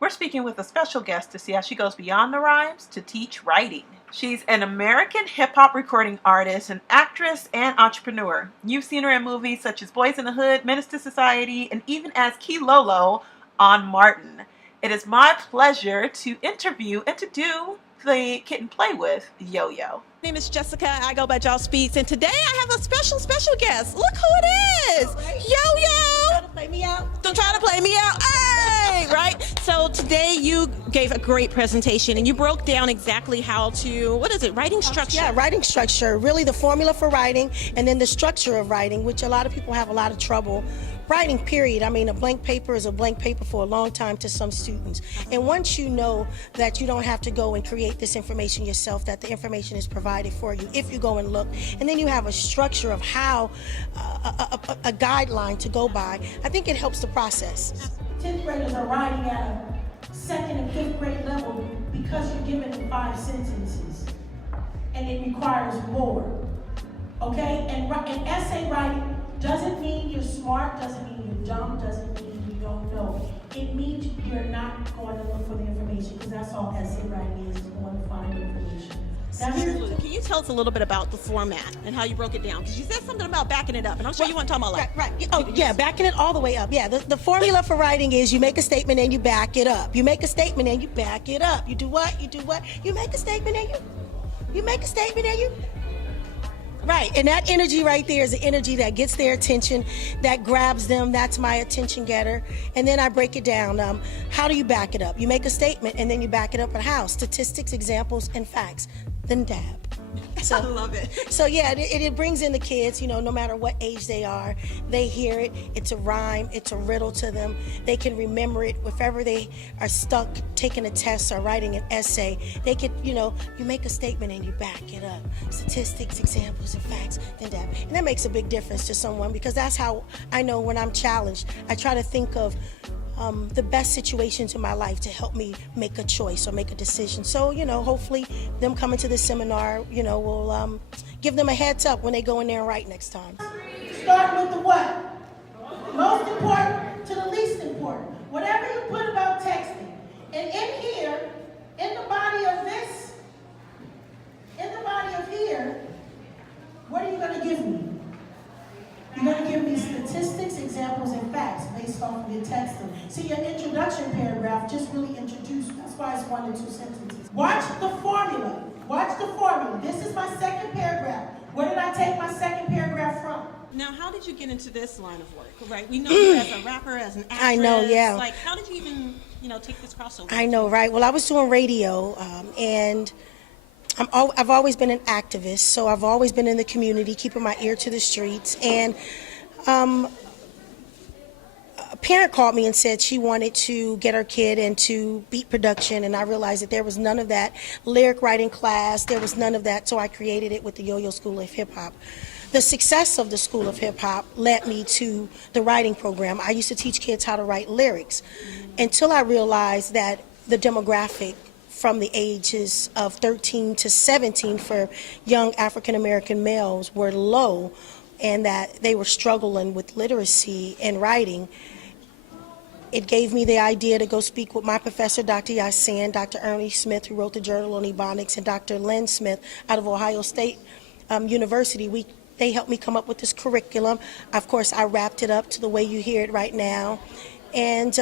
We're speaking with a special guest to see how she goes beyond the rhymes to teach writing. She's an American hip-hop recording artist, an actress, and entrepreneur. You've seen her in movies such as Boys in the Hood, Menace to Society, and even as Key Lolo on Martin. It is my pleasure to interview and to do the Kid and Play with Yo-Yo. My name is Jessica. I go by Joss Speaks, and today I have a special guest. Look who it is, Yo-Yo. Try to play me out. Don't try to play me out. Hey, right? So today you gave a great presentation, and you broke down exactly how to, what is it, writing structure? Yeah, writing structure. Really the formula for writing, and then the structure of writing, which a lot of people have a lot of trouble writing, period. I mean, a blank paper is a blank paper for a long time to some students. And once you know that you don't have to go and create this information yourself, that the information is provided for you if you go and look, and then you have a structure of how, a guideline to go by, I think it helps the process. 10th graders are writing at a 2nd and 5th grade level because you're giving them 5 sentences, and it requires more, okay? And essay writing doesn't mean you're smart, doesn't mean you're dumb, doesn't mean you don't know. It means you're not going to look for the information, because that's all essay writing is going to find information. Now, Can you tell us a little bit about the format and how you broke it down? Because you said something about backing it up, and I'm sure you want to talk about like... Right. Oh, yeah, backing it all the way up. Yeah, the formula for writing is you make a statement and you back it up. You make a statement and you back it up. You do what? You do what? You make a statement and you make a statement and you... Right, and that energy right there is the energy that gets their attention, that grabs them. That's my attention getter. And then I break it down. How do you back it up? You make a statement and then you back it up. But how? Statistics, examples, and facts. Then dab. So, I love it. So yeah, it brings in the kids, you know, no matter what age they are, they hear it. It's a rhyme, it's a riddle to them. They can remember it. If ever they are stuck taking a test or writing an essay, they could, you know, you make a statement and you back it up. Statistics, examples, and facts, then dab. And that makes a big difference to someone, because that's how I know when I'm challenged. I try to think of the best situations in my life to help me make a choice or make a decision. So, you know, hopefully them coming to this seminar, you know, will give them a heads up when they go in there and write next time. start with the what? Most important to the least important. Whatever you put about texting. And in here, in the body of this, in the body of here, what are you going to give me? You're going to give me statistics, examples, and facts based off of your texting. See, your introduction paragraph just really introduced, that's why it's 1 to 2 sentences. Watch the formula. Watch the formula. This is my second paragraph. Where did I take my second paragraph from? Now, how did you get into this line of work? Right, we know you as a rapper, as an actress. I know, yeah. Like, how did you even, you know, take this crossover? I know, right? Well, I was doing radio, and I've always been an activist, so I've always been in the community, keeping my ear to the streets. And a parent called me and said she wanted to get her kid into beat production, and I realized that there was none of that lyric writing class. There was none of that, so I created it with the Yoyo School of Hip Hop. The success of the School of Hip Hop led me to the writing program. I used to teach kids how to write lyrics until I realized that the demographic from the ages of 13 to 17 for young African American males were low, and that they were struggling with literacy and writing. It gave me the idea to go speak with my professor, Dr. Yasin, Dr. Ernie Smith, who wrote the Journal on Ebonics, and Dr. Len Smith out of Ohio State University. They helped me come up with this curriculum. Of course, I wrapped it up to the way you hear it right now. And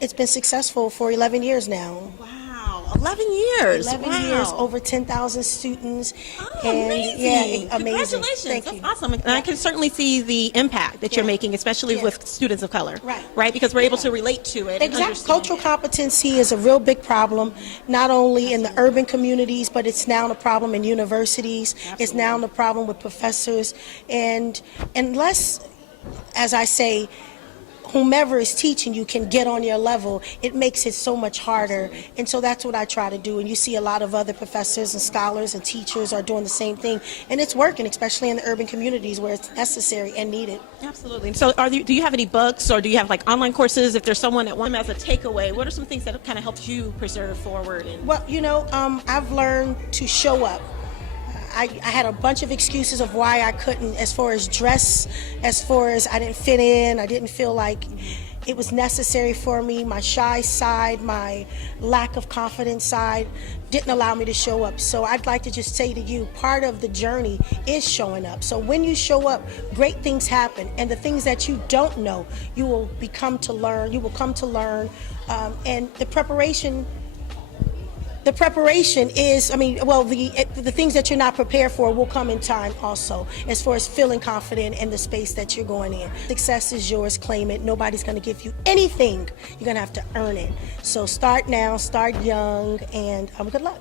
it's been successful for 11 years now. Wow, 11 years. 11 wow. years, over 10,000 students. Oh, and amazing. Yeah, amazing. Congratulations. Thank That's you. awesome. And I can certainly see the impact that you're Yeah. making, especially Yeah. with students of color. Right. Right? Because we're able to relate to it. And Exactly. understand Cultural it. competency is a real big problem, not only in the urban communities, but it's now a problem in universities. It's now a problem with professors. And unless, as I say, whomever is teaching you can get on your level, it makes it so much harder. And so that's what I try to do. And you see a lot of other professors and scholars and teachers are doing the same thing. And it's working, especially in the urban communities where it's necessary and needed. Absolutely. So do you have any books, or do you have like online courses? If there's someone that wants them as a takeaway, what are some things that kind of helped you preserve forward? And Well, you know, I've learned to show up. I had a bunch of excuses of why I couldn't, as far as dress, as far as I didn't fit in, I didn't feel like, it was necessary for me. My shy side, my lack of confidence side didn't allow me to show up. So I'd like to just say to you, part of the journey is showing up. So when you show up, great things happen. And the things that you don't know, you will come to learn. And the preparation is, the things that you're not prepared for will come in time also, as far as feeling confident in the space that you're going in. Success is yours, claim it. Nobody's going to give you anything. You're going to have to earn it. So start now, start young, and good luck.